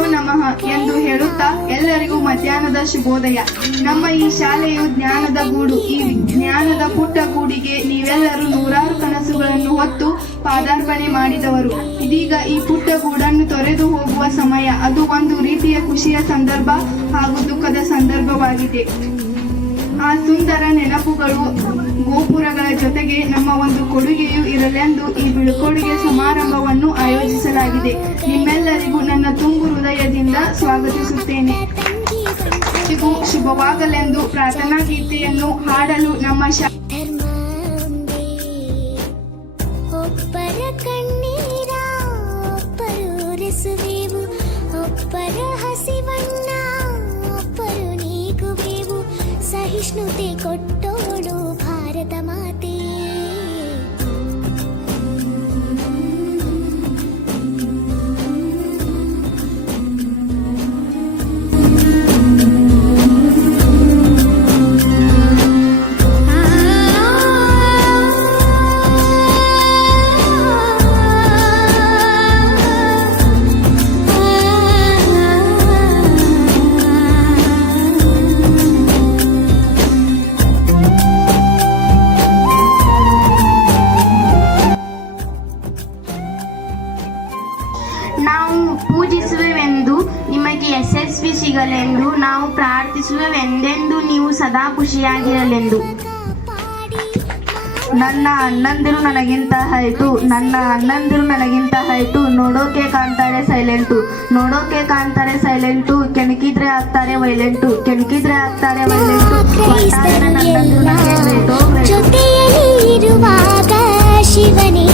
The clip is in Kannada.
ಗುರುಭ್ಯೋ ನಮಃ ಎಂದು ಹೇಳುತ್ತಾ ಎಲ್ಲರಿಗೂ ಮಧ್ಯಾಹ್ನದ ಶುಭೋದಯ. ನಮ್ಮ ಈ ಶಾಲೆಯು ಜ್ಞಾನದ ಗೂಡು. ಈ ಜ್ಞಾನದ ಪುಟ್ಟ ಗೂಡಿಗೆ ನೀವೆಲ್ಲರೂ ನೂರಾರು ಕನಸುಗಳನ್ನು ಹೊತ್ತು ಪಾದಾರ್ಪಣೆ ಮಾಡಿದವರು. ಇದೀಗ ಈ ಪುಟ್ಟ ಗೂಡನ್ನು ತೊರೆದು ಹೋಗುವ ಸಮಯ. ಅದು ಒಂದು ರೀತಿಯ ಖುಷಿಯ ಸಂದರ್ಭ ಹಾಗೂ ದುಃಖದ ಸಂದರ್ಭವಾಗಿದೆ. ಆ ಸುಂದರ ನೆನಪುಗಳು, ಗೋಪುರಗಳ ಜೊತೆಗೆ ನಮ್ಮ ಒಂದು ಕೊಡುಗೆಯೂ ಇರಲೆಂದು ಈ ಬೀಳ್ಕೊಡುಗೆ ಸಮಾರಂಭವನ್ನು ಆಯೋಜಿಸಲಾಗಿದೆ. ನಿಮ್ಮೆಲ್ಲರಿಗೂ ನನ್ನ ತುಂಬು ಹೃದಯದಿಂದ ಸ್ವಾಗತಿಸುತ್ತೇನೆ. ಇದು ಶುಭವಾಗಲೆಂದು ಪ್ರಾರ್ಥನಾ ಗೀತೆಯನ್ನು ಹಾಡಲು ನಮ್ಮ ಒಬ್ಬರ ಕಣ್ಣೀರ ಒಬ್ಬರು ಒರೆಸುವೆವು, ಒಬ್ಬರ ಹಸಿವಣ್ಣ ಒಬ್ಬರು ನೀಗುವೆವು. ಸಹಿಷ್ಣುತೆ ಕೊಟ್ಟೋಳು ಭಾರತ ಮಾತೆ. ನಾವು ಪೂಜಿಸುವೆವೆಂದು ನಿಮಗೆ ಯಶಸ್ವಿ ಸಿಗಲೆಂದು ನಾವು ಪ್ರಾರ್ಥಿಸುವೆವೆಂದೆಂದು ನೀವು ಸದಾ ಖುಷಿಯಾಗಿರಲೆಂದು. ನನ್ನ ಅಣ್ಣಂದಿರು ನನಗಿಂತ ಹೈಟು, ನನ್ನ ಅಣ್ಣಂದಿರು ನನಗಿಂತ ಹೈಟು. ನೋಡೋಕೆ ಕಾಣ್ತಾರೆ ಸೈಲೆಂಟು, ನೋಡೋಕೆ ಕಾಣ್ತಾರೆ ಸೈಲೆಂಟು. ಕೆಣಕಿದ್ರೆ ಆಗ್ತಾರೆ ವೈಲೆಂಟು, ಕೆಣಕಿದ್ರೆ ಆಗ್ತಾರೆ ವೈಲೆಂಟು. ಜೊತೆಯಲ್ಲಿ ಇರುವಾಗ ಶಿವನೇ